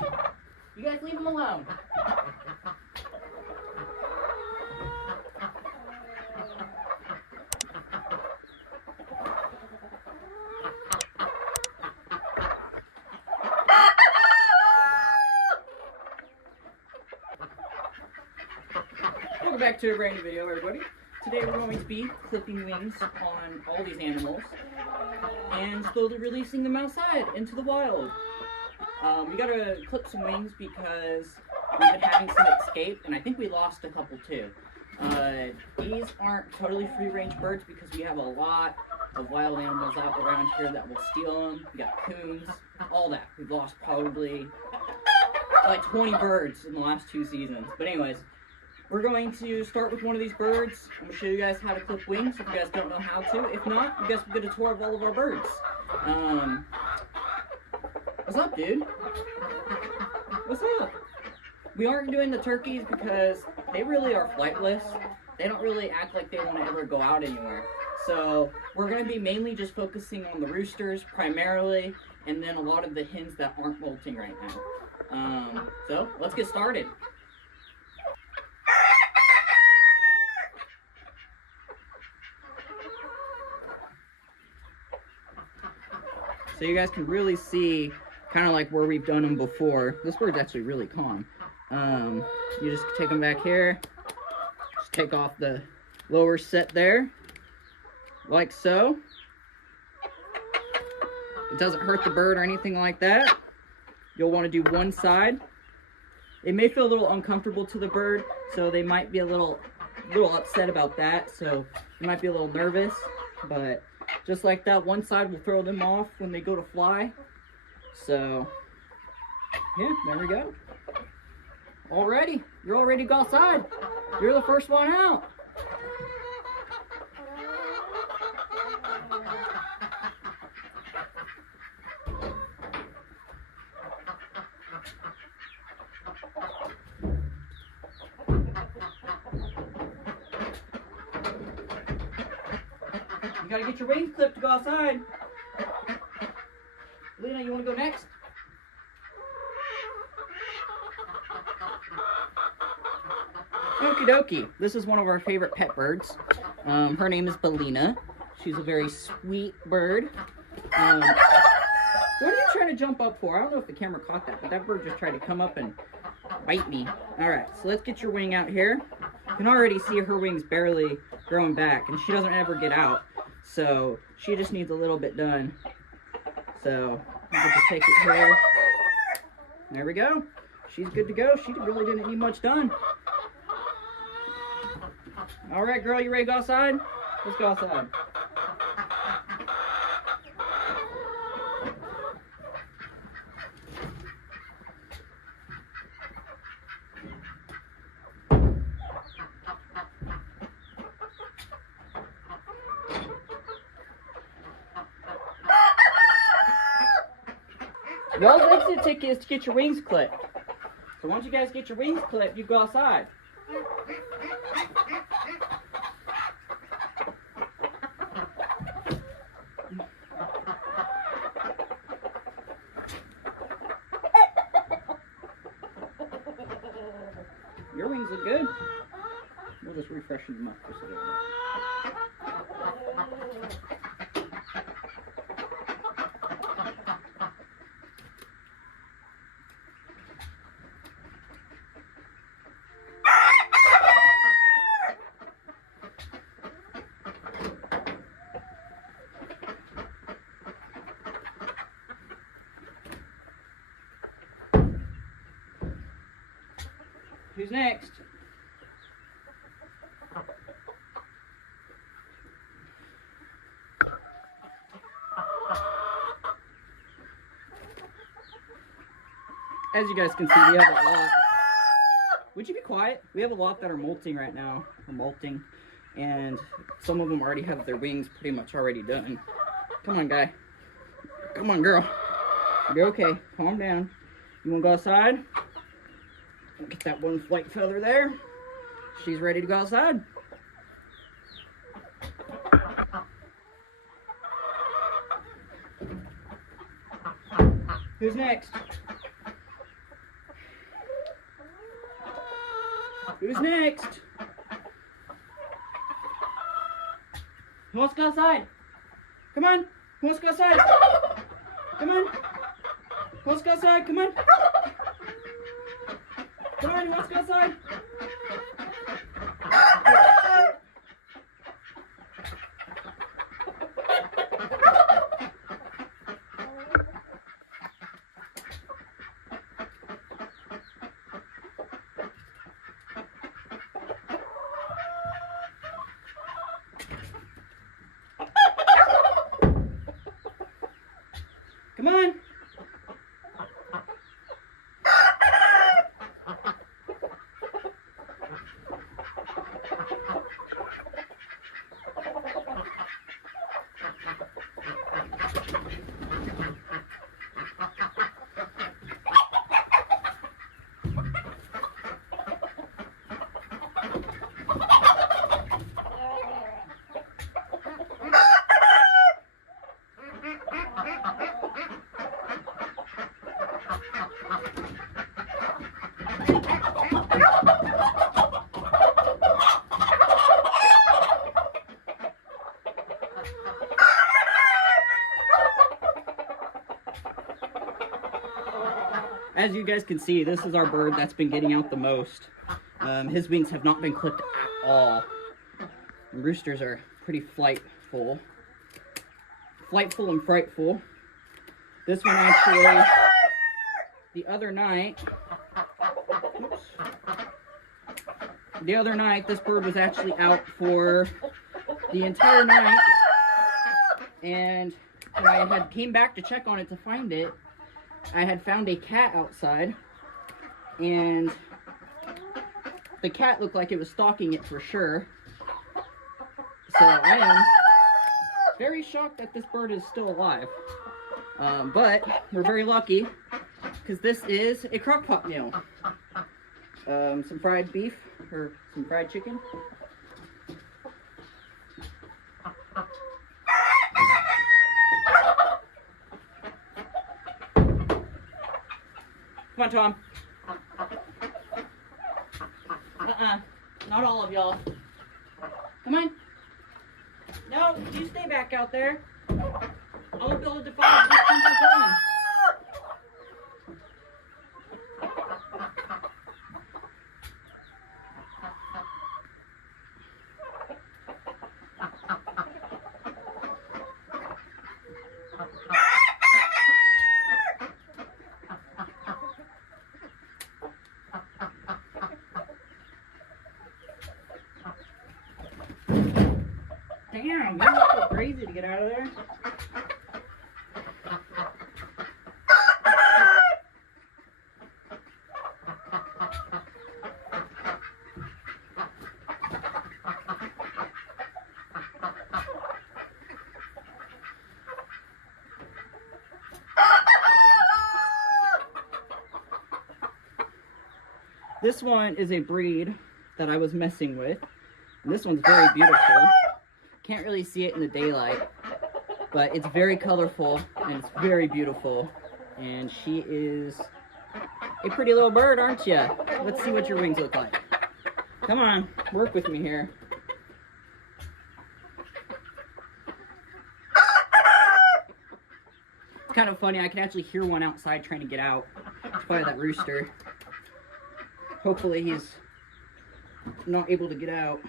You guys leave him alone. Welcome back to a brand new video, everybody. Today we're going to be clipping wings on all these animals and slowly releasing them outside into the wild. We gotta clip some wings because we've been having some escape, and I think we lost a couple too. These aren't totally free-range birds because we have a lot of wild animals out around here that will steal them. We got coons, all that. We've lost probably like 20 birds in the last 2 seasons. But anyways, we're going to start with one of these birds. I'm going to show you guys how to clip wings if you guys don't know how to. If not, you guys will get a tour of all of our birds. What's up, dude? What's up? We aren't doing the turkeys because they really are flightless. They don't really act like they want to ever go out anywhere. So we're going to be mainly just focusing on the roosters primarily, and then a lot of the hens that aren't molting right now. So let's get started. So you guys can really see kind of like where we've done them before. This bird's actually really calm. You just take them back here. Just take off the lower set there. Like so. It doesn't hurt the bird or anything like that. You'll want to do one side. It may feel a little uncomfortable to the bird, so they might be a little upset about that. So you might be a little nervous, but just like that, one side will throw them off when they go to fly. So, yeah, there we go. Already, you're all ready to go outside. You're the first one out. You gotta get your wings clipped to go outside. Lena, you wanna go next? Okie dokie. This is one of our favorite pet birds. Her name is Belina. She's a very sweet bird. What are you trying to jump up for? I don't know if the camera caught that, but that bird just tried to come up and bite me. Alright, so let's get your wing out here. You can already see her wings barely growing back, and she doesn't ever get out. So she just needs a little bit done. So you can just take it here. There we go. She's good to go. She really didn't need much done. All right, girl, you ready to go outside? Let's go outside. Y'all's exit ticket is to get your wings clipped. So once you guys get your wings clipped, you go outside. Your wings look good. We'll just refresh them up just a little bit. Who's next? As you guys can see, we have a lot. Would you be quiet? We have a lot that are molting right now, or molting, and some of them already have their wings pretty much already done. Come on, guy. Come on, girl. You're okay. Calm down. You want to go outside? Get that one flight feather there. She's ready to go outside. Who's next? Who's next? Who wants to go outside? Come on. Who wants to go outside? Come on. Who wants to go outside? Come on. Come on, who wants to go outside? Come on. As you guys can see, this is our bird that's been getting out the most. His wings have not been clipped at all. And roosters are pretty flightful and frightful. This one actually, the other night, this bird was actually out for the entire night. And when I had came back to check on it to find it, I had found a cat outside, and the cat looked like it was stalking it for sure. So I am very shocked that this bird is still alive. But we're very lucky, because this is a crock pot meal. Some fried beef, or some fried chicken. Come on, Tom. Not all of y'all. Come on. No, you stay back out there. I won't be able to defy the distance I'm going. Damn, you're so crazy to get out of there. This one is a breed that I was messing with. And this one's very beautiful. Can't really see it in the daylight, but it's very colorful and it's very beautiful. And she is a pretty little bird, aren't you? Let's see what your wings look like. Come on, work with me here. It's kind of funny, I can actually hear one outside trying to get out. It's probably that rooster. Hopefully he's not able to get out.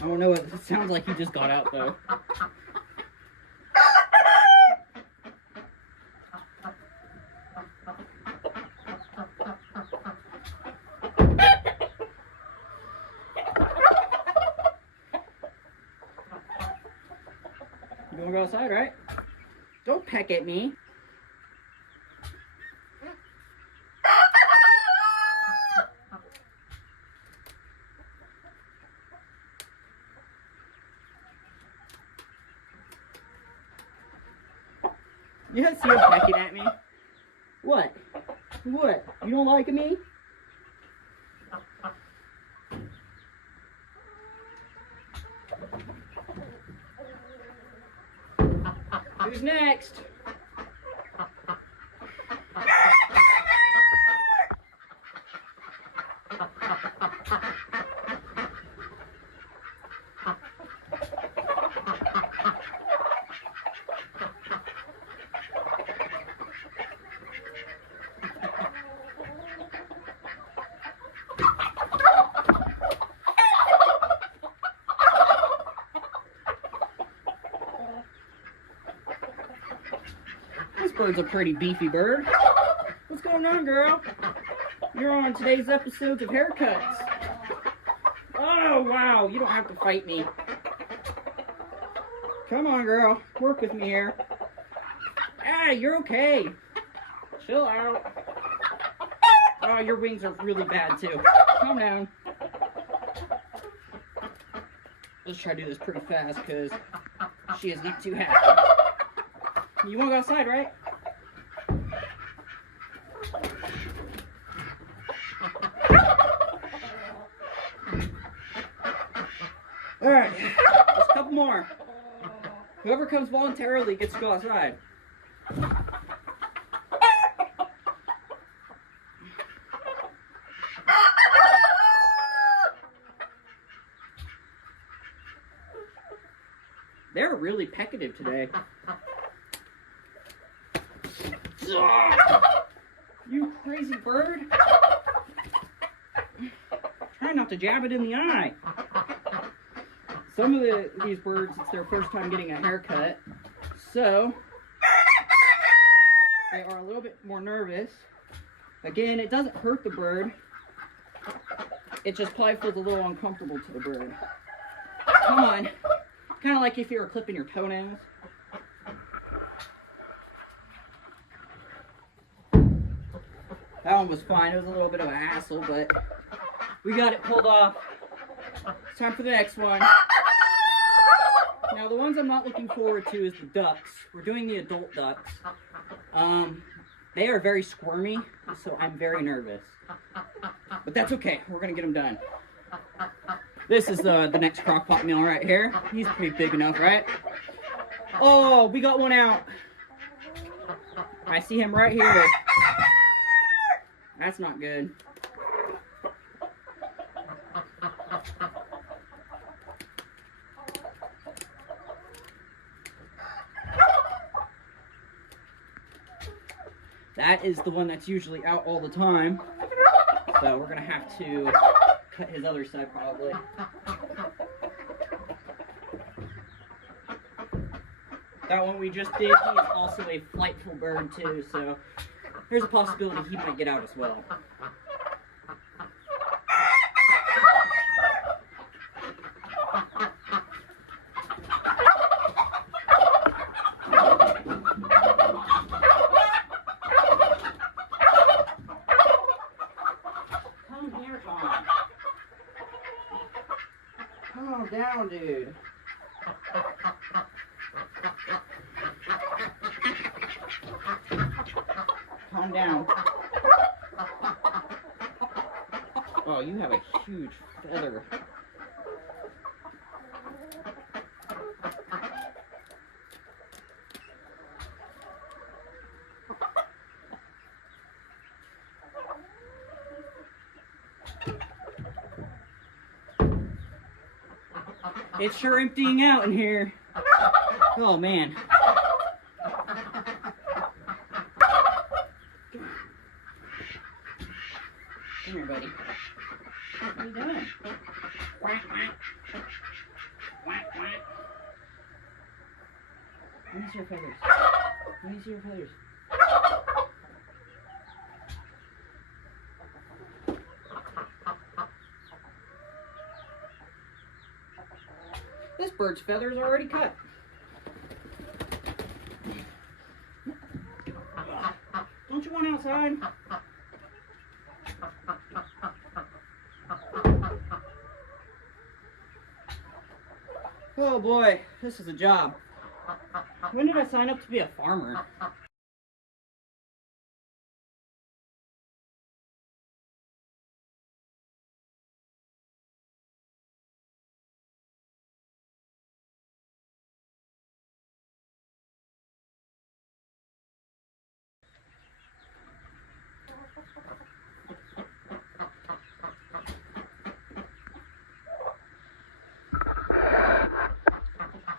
I don't know, it sounds like he just got out though. You wanna go outside, right? Don't peck at me. You don't see him pecking at me? What? What? You don't like me? Who's next? bird's a pretty beefy bird. What's going on, girl? You're on today's episodes of Haircuts. Oh, wow. You don't have to fight me. Come on, girl. Work with me here. Ah, you're okay. Chill out. Oh, your wings are really bad, too. Calm down. Let's try to do this pretty fast, because she is not too happy. You want to go outside, right? Alright, just a couple more. Whoever comes voluntarily gets to go outside. They're really peckative today. You crazy bird. Try not to jab it in the eye. Some of these birds, it's their first time getting a haircut, so they are a little bit more nervous. Again, it doesn't hurt the bird. It just probably feels a little uncomfortable to the bird. Come on. Kind of like if you were clipping your toenails. That one was fine. It was a little bit of a hassle, but we got it pulled off. It's time for the next one. Now, the ones I'm not looking forward to is the ducks. We're doing the adult ducks. They are very squirmy, so I'm very nervous. But that's okay. We're going to get them done. This is the next crockpot meal right here. He's pretty big enough, right? Oh, we got one out. I see him right here. That's not good. That is the one that's usually out all the time. So we're going to have to cut his other side probably. That one we just did, he is also a flightful bird too, so there's a possibility he might get out as well. Calm down, dude. Calm down. Oh, you have a huge feather. It's sure emptying out in here. Oh, man. Come here, buddy. What are you doing? Quack, quack. Quack, quack. Let me see your feathers. Let me see your feathers. This bird's feathers are already cut. Don't you want outside? Oh boy, this is a job. When did I sign up to be a farmer?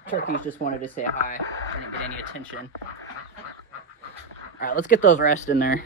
Turkeys just wanted to say hi. Didn't get any attention. Alright, let's get those rest in there.